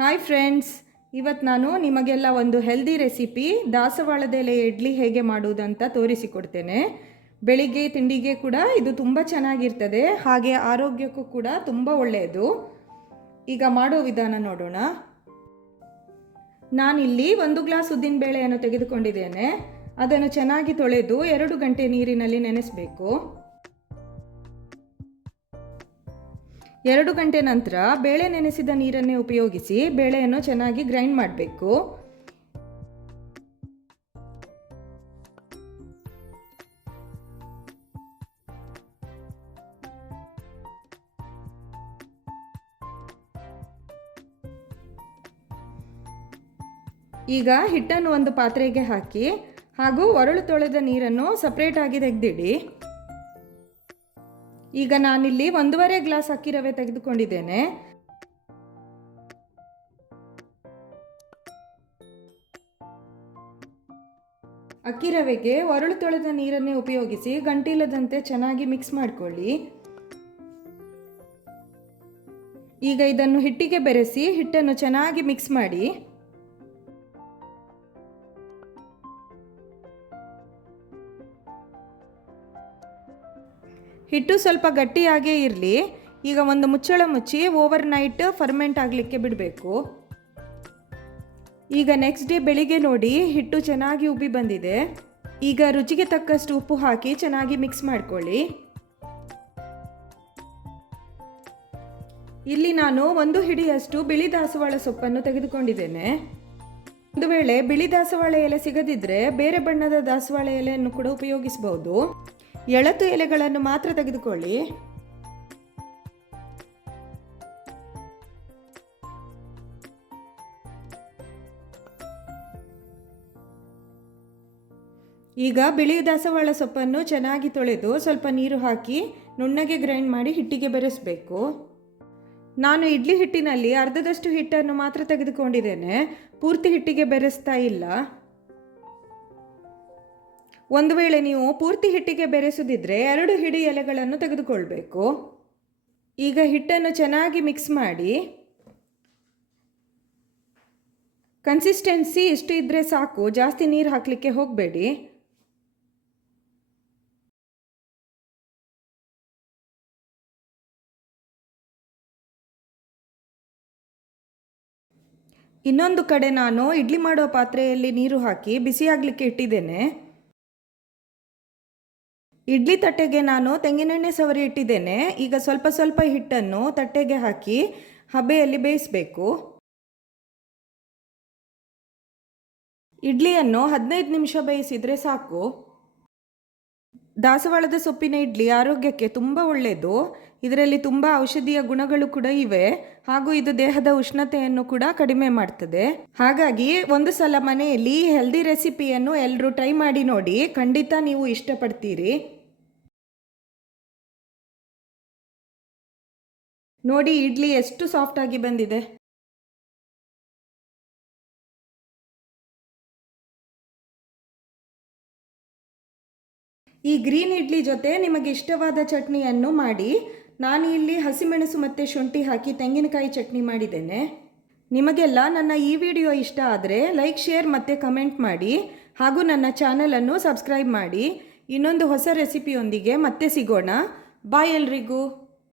Hi friends, ಇವತ್ತು ನಾನು ನಿಮಗೆಲ್ಲ ಒಂದು ಹೆಲ್ದಿ ರೆಸಿಪಿ ದಾಸವಾಳದ ಎಲೆ ಇಡ್ಲಿ ಹೇಗೆ ಮಾಡುವುದಂತ ತೋರಿಸಿಕೊಡ್ತೇನೆ. ಬೆಳಿಗ್ಗೆ ತಿಂಡಿಗೆ ಕೂಡ ಇದು ತುಂಬ ಚೆನ್ನಾಗಿರ್ತದೆ, ಹಾಗೆ ಆರೋಗ್ಯಕ್ಕೂ ಕೂಡ ತುಂಬ ಒಳ್ಳೆಯದು. ಈಗ ಮಾಡೋ ವಿಧಾನ ನೋಡೋಣ. ನಾನಿಲ್ಲಿ 1 ಗ್ಲಾಸ್ ಉದ್ದಿನ ಬೇಳೆಯನ್ನು ತೆಗೆದುಕೊಂಡಿದ್ದೇನೆ. ಅದನ್ನು ಚೆನ್ನಾಗಿ ತೊಳೆದು 2 ಗಂಟೆ ನೀರಿನಲ್ಲಿ ನೆನೆಸಬೇಕು. 2 ಗಂಟೆ ನಂತರ ಬೇಳೆ ನೆನೆಸಿದ ನೀರನ್ನೇ ಉಪಯೋಗಿಸಿ ಬೇಳೆಯನ್ನು ಚೆನ್ನಾಗಿ ಗ್ರೈಂಡ್ ಮಾಡಬೇಕು. ಈಗ ಹಿಟ್ಟನ್ನು ಒಂದು ಪಾತ್ರೆಗೆ ಹಾಕಿ ಹಾಗೂ ಒರಳು ತೊಳೆದ ನೀರನ್ನು ಸಪರೇಟ್ ಆಗಿ ತೆಗೆದಿಡಿ. ಈಗ ನಾನಿಲ್ಲಿ 1.5 ಗ್ಲಾಸ್ ಅಕ್ಕಿ ರವೆ ತೆಗೆದುಕೊಂಡಿದ್ದೇನೆ. ಅಕ್ಕಿ ರವೆಗೆ ಒರಳು ತೊಳೆದ ನೀರನ್ನೇ ಉಪಯೋಗಿಸಿ ಗಂಟಿಲ್ಲದಂತೆ ಚೆನ್ನಾಗಿ ಮಿಕ್ಸ್ ಮಾಡಿಕೊಳ್ಳಿ. ಈಗ ಇದನ್ನು ಹಿಟ್ಟಿಗೆ ಬೆರೆಸಿ ಹಿಟ್ಟನ್ನು ಚೆನ್ನಾಗಿ ಮಿಕ್ಸ್ ಮಾಡಿ. ಹಿಟ್ಟು ಸ್ವಲ್ಪ ಗಟ್ಟಿಯಾಗೇ ಇರಲಿ. ಈಗ ಒಂದು ಮುಚ್ಚಳ ಮುಚ್ಚಿ ಓವರ್ ನೈಟ್ ಫರ್ಮೆಂಟ್ ಆಗಲಿಕ್ಕೆ ಬಿಡಬೇಕು. ಈಗ ನೆಕ್ಸ್ಟ್ ಡೇ ಬೆಳಿಗ್ಗೆ ನೋಡಿ ಹಿಟ್ಟು ಚೆನ್ನಾಗಿ ಉಬ್ಬಿ ಬಂದಿದೆ. ಈಗ ರುಚಿಗೆ ತಕ್ಕಷ್ಟು ಉಪ್ಪು ಹಾಕಿ ಚೆನ್ನಾಗಿ ಮಿಕ್ಸ್ ಮಾಡ್ಕೊಳ್ಳಿ. ಇಲ್ಲಿ ನಾನು 1 ಹಿಡಿಯಷ್ಟು ಬಿಳಿ ದಾಸವಾಳ ಸೊಪ್ಪನ್ನು ತೆಗೆದುಕೊಂಡಿದ್ದೇನೆ. ಒಂದು ವೇಳೆ ಬಿಳಿ ದಾಸವಾಳ ಎಲೆ ಸಿಗದಿದ್ದರೆ ಬೇರೆ ಬಣ್ಣದ ದಾಸವಾಳ ಎಲೆಯನ್ನು ಕೂಡ ಉಪಯೋಗಿಸಬಹುದು. ಎಳತು ಎಲೆಗಳನ್ನು ಮಾತ್ರ ತೆಗೆದುಕೊಳ್ಳಿ. ಈಗ ಬಿಳಿ ದಾಸವಾಳ ಸೊಪ್ಪನ್ನು ಚೆನ್ನಾಗಿ ತೊಳೆದು ಸ್ವಲ್ಪ ನೀರು ಹಾಕಿ ನುಣ್ಣಗೆ ಗ್ರೈಂಡ್ ಮಾಡಿ ಹಿಟ್ಟಿಗೆ ಬೆರೆಸಬೇಕು. ನಾನು ಇಡ್ಲಿ ಹಿಟ್ಟಿನಲ್ಲಿ ಅರ್ಧದಷ್ಟು ಹಿಟ್ಟನ್ನು ಮಾತ್ರ ತೆಗೆದುಕೊಂಡಿದ್ದೇನೆ, ಪೂರ್ತಿ ಹಿಟ್ಟಿಗೆ ಬೆರೆಸ್ತಾ ಇಲ್ಲ. ಒಂದು ವೇಳೆ ನೀವು ಪೂರ್ತಿ ಹಿಟ್ಟಿಗೆ ಬೆರೆಸುವುದಿದ್ರೆ 2 ಹಿಡಿ ಎಲೆಗಳನ್ನು ತೆಗೆದುಕೊಳ್ಬೇಕು. ಈಗ ಹಿಟ್ಟನ್ನು ಚೆನ್ನಾಗಿ ಮಿಕ್ಸ್ ಮಾಡಿ. ಕನ್ಸಿಸ್ಟೆನ್ಸಿ ಇಷ್ಟು ಇದ್ದರೆ ಸಾಕು, ಜಾಸ್ತಿ ನೀರು ಹಾಕಲಿಕ್ಕೆ ಹೋಗಬೇಡಿ. ಇನ್ನೊಂದು ಕಡೆ ನಾನು ಇಡ್ಲಿ ಮಾಡೋ ಪಾತ್ರೆಯಲ್ಲಿ ನೀರು ಹಾಕಿ ಬಿಸಿಯಾಗಲಿಕ್ಕೆ ಇಟ್ಟಿದ್ದೇನೆ. ಇಡ್ಲಿ ತಟ್ಟೆಗೆ ನಾನು ತೆಂಗಿನೆಣ್ಣೆ ಸವರಿ ಇಟ್ಟಿದ್ದೇನೆ. ಈಗ ಸ್ವಲ್ಪ ಸ್ವಲ್ಪ ಹಿಟ್ಟನ್ನು ತಟ್ಟೆಗೆ ಹಾಕಿ ಹಬೆಯಲ್ಲಿ ಬೇಯಿಸಬೇಕು. ಇಡ್ಲಿಯನ್ನು 15 ನಿಮಿಷ ಬೇಯಿಸಿದರೆ ಸಾಕು. ದಾಸವಾಳದ ಸೊಪ್ಪಿನ ಇಡ್ಲಿ ಆರೋಗ್ಯಕ್ಕೆ ತುಂಬ ಒಳ್ಳೆಯದು. ಇದರಲ್ಲಿ ತುಂಬ ಔಷಧೀಯ ಗುಣಗಳು ಕೂಡ ಇವೆ, ಹಾಗೂ ಇದು ದೇಹದ ಉಷ್ಣತೆಯನ್ನು ಕೂಡ ಕಡಿಮೆ ಮಾಡ್ತದೆ. ಹಾಗಾಗಿ ಒಂದು ಸಲ ಮನೆಯಲ್ಲಿ ಹೆಲ್ದಿ ರೆಸಿಪಿಯನ್ನು ಎಲ್ಲರೂ ಟ್ರೈ ಮಾಡಿ ನೋಡಿ, ಖಂಡಿತ ನೀವು ಇಷ್ಟಪಡ್ತೀರಿ. ನೋಡಿ ಇಡ್ಲಿ ಎಷ್ಟು ಸಾಫ್ಟ್ ಆಗಿ ಬಂದಿದೆ. ಈ ಗ್ರೀನ್ ಇಡ್ಲಿ ಜೊತೆ ನಿಮಗೆ ಇಷ್ಟವಾದ ಚಟ್ನಿಯನ್ನು ಮಾಡಿ. ನಾನು ಇಲ್ಲಿ ಹಸಿಮೆಣಸು ಮತ್ತು ಶುಂಠಿ ಹಾಕಿ ತೆಂಗಿನಕಾಯಿ ಚಟ್ನಿ ಮಾಡಿದ್ದೇನೆ. ನಿಮಗೆಲ್ಲ ನನ್ನ ಈ ವಿಡಿಯೋ ಇಷ್ಟ ಆದರೆ ಲೈಕ್, ಶೇರ್ ಮತ್ತು ಕಮೆಂಟ್ ಮಾಡಿ, ಹಾಗೂ ನನ್ನ ಚಾನಲನ್ನು ಸಬ್ಸ್ಕ್ರೈಬ್ ಮಾಡಿ. ಇನ್ನೊಂದು ಹೊಸ ರೆಸಿಪಿಯೊಂದಿಗೆ ಮತ್ತೆ ಸಿಗೋಣ. ಬಾಯ್ ಎಲ್ರಿಗೂ.